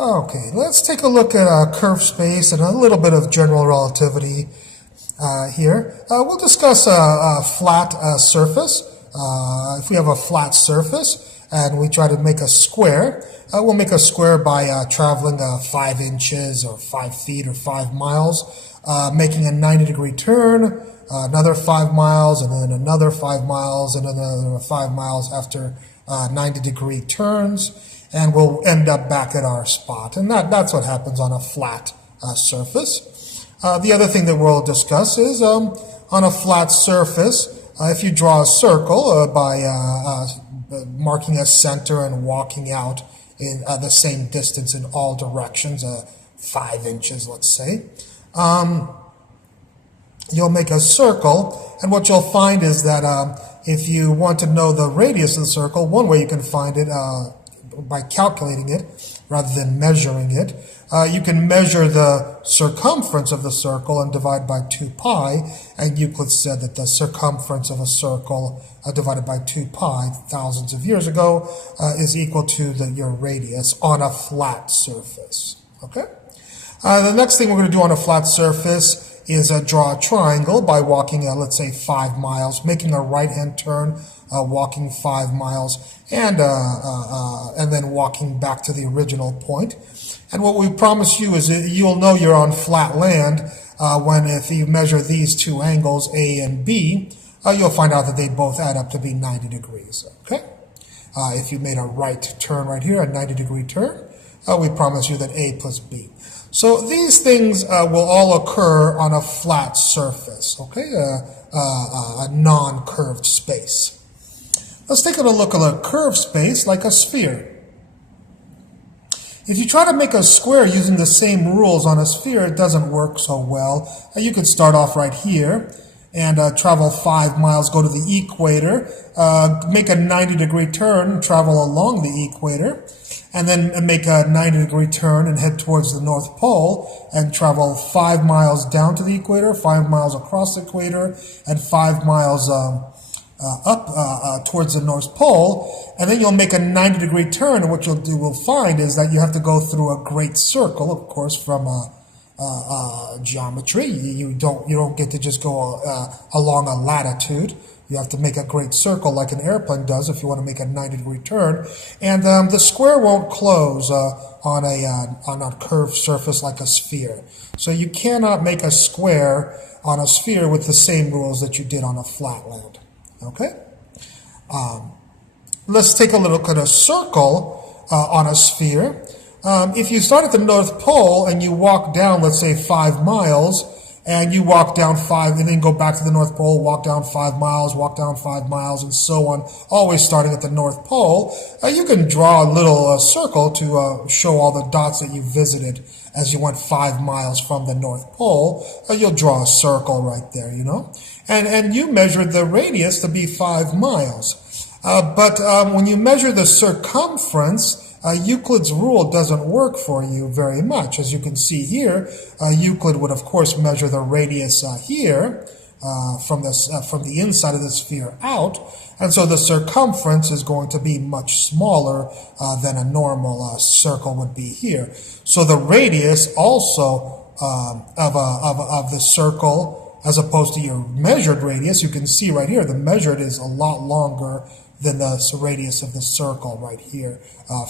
Okay, let's take a look at curved space and a little bit of general relativity here. We'll discuss a flat surface. If we have a flat surface and we try to make a square, we'll make a square by traveling 5 inches or 5 feet or 5 miles, making a 90-degree turn, another 5 miles, and then another 5 miles, and another 5 miles after 90-degree turns. And we'll end up back at our spot. And that's what happens on a flat surface. The other thing that we'll discuss is on a flat surface, if you draw a circle by marking a center and walking out in the same distance in all directions, 5 inches, let's say, you'll make a circle. And what you'll find is that if you want to know the radius of the circle, one way you can find it by calculating it rather than measuring it. You can measure the circumference of the circle and divide by 2 pi, and Euclid said that the circumference of a circle divided by 2 pi thousands of years ago is equal to your radius on a flat surface. Okay? The next thing we're going to do on a flat surface is draw a triangle by walking, let's say, 5 miles, making a right-hand turn, walking 5 miles, and then walking back to the original point. And what we promise you is that you'll know you're on flat land when if you measure these two angles, A and B, you'll find out that they both add up to be 90 degrees. Okay? If you made a right turn right here, a 90-degree turn, we promise you that A plus B. So these things will all occur on a flat surface, okay? A non-curved space. Let's take a look at a curved space like a sphere. If you try to make a square using the same rules on a sphere, it doesn't work so well. You could start off right here and travel 5 miles, go to the equator, make a 90-degree turn, travel along the equator, and then make a 90-degree turn and head towards the North Pole and travel 5 miles down to the equator, 5 miles across the equator, and 5 miles up towards the North Pole, and then you'll make a 90-degree turn, and what will find is that you have to go through a great circle, of course, from geometry. You don't get to just go along a latitude. You have to make a great circle like an airplane does if you want to make a 90-degree turn, and the square won't close on a curved surface like a sphere. So you cannot make a square on a sphere with the same rules that you did on a flat land. Okay? Let's take a look at a circle on a sphere. If you start at the North Pole and you walk down, let's say 5 miles, and you walk down 5 and then go back to the North Pole, walk down 5 miles, walk down 5 miles, and so on, always starting at the North Pole, you can draw a little circle to show all the dots that you visited as you went 5 miles from the North Pole. You'll draw a circle right there, you know. And you measured the radius to be 5 miles. But when you measure the circumference, Euclid's rule doesn't work for you very much. As you can see here, Euclid would, of course, measure the radius here from the inside of the sphere out, and so the circumference is going to be much smaller than a normal circle would be here. So the radius also of the circle, as opposed to your measured radius, you can see right here, the measured is a lot longer than the radius of the circle right here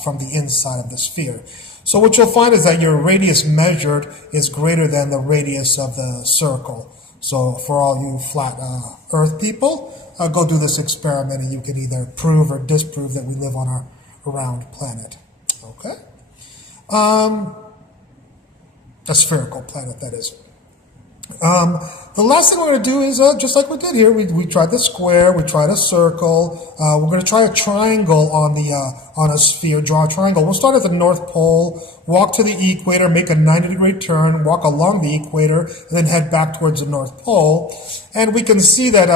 from the inside of the sphere. So what you'll find is that your radius measured is greater than the radius of the circle. So for all you flat Earth people, go do this experiment and you can either prove or disprove that we live on a round planet. Okay? A spherical planet, that is. The last thing we're going to do is, just like we did here, we tried the square, we tried a circle, we're going to try a triangle on a sphere, draw a triangle. We'll start at the North Pole, walk to the equator, make a 90-degree turn, walk along the equator, and then head back towards the North Pole. And we can see that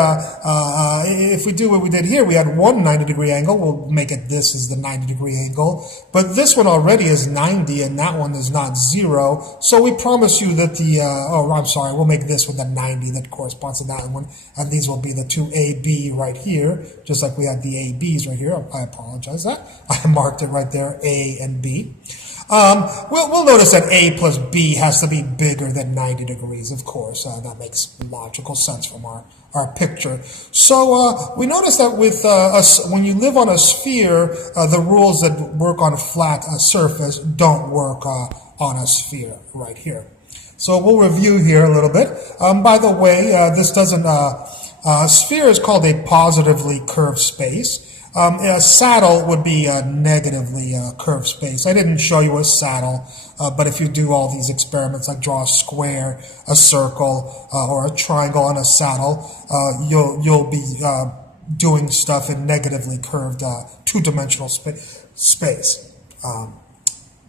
if we do what we did here, we had one 90-degree angle. We'll make it this is the 90-degree angle. But this one already is 90, and that one is not 0. So we promise you that we'll make this with the 90 that corresponds to that one. And these will be the two AB right here, just like we had the ABs right here. I apologize that. I marked it right there, A and B. We'll notice that A plus B has to be bigger than 90 degrees, of course. That makes logical sense from our picture. So we notice that with when you live on a sphere, the rules that work on a flat surface don't work on a sphere right here. So we'll review here a little bit. By the way, this doesn't, a sphere is called a positively curved space. A saddle would be a negatively curved space. I didn't show you a saddle, but if you do all these experiments, like draw a square, a circle, or a triangle on a saddle, you'll be doing stuff in negatively curved two-dimensional space.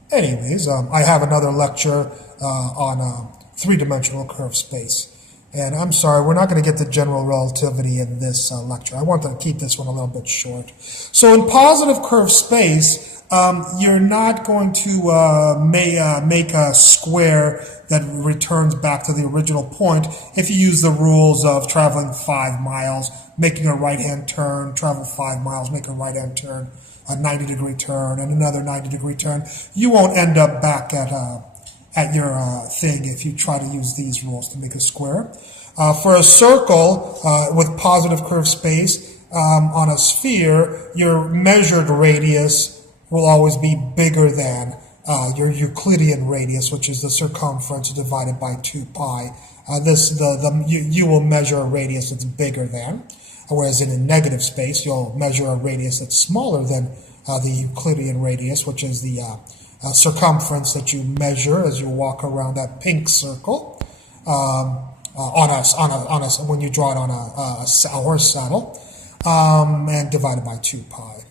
Anyways, I have another lecture on three-dimensional curved space. And I'm sorry, we're not going to get to general relativity in this lecture. I want to keep this one a little bit short. So in positive curved space, you're not going to make a square that returns back to the original point if you use the rules of traveling 5 miles, making a right-hand turn, travel 5 miles, make a right-hand turn, a 90-degree turn, and another 90-degree turn. You won't end up back at your thing if you try to use these rules to make a square. For a circle with positive curved space on a sphere, your measured radius will always be bigger than your Euclidean radius, which is the circumference divided by 2 pi. You will measure a radius that's bigger than, whereas in a negative space, you'll measure a radius that's smaller than the Euclidean radius, which is the circumference that you measure as you walk around that pink circle when you draw it on a horse saddle, and divided by 2 pi.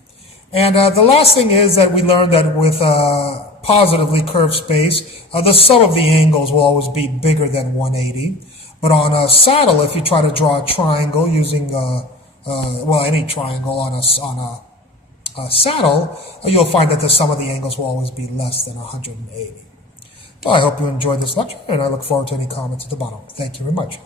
And the last thing is that we learned that with positively curved space, the sum of the angles will always be bigger than 180. But on a saddle, if you try to draw a triangle using any triangle on a saddle, you'll find that the sum of the angles will always be less than 180. Well, I hope you enjoyed this lecture, and I look forward to any comments at the bottom. Thank you very much.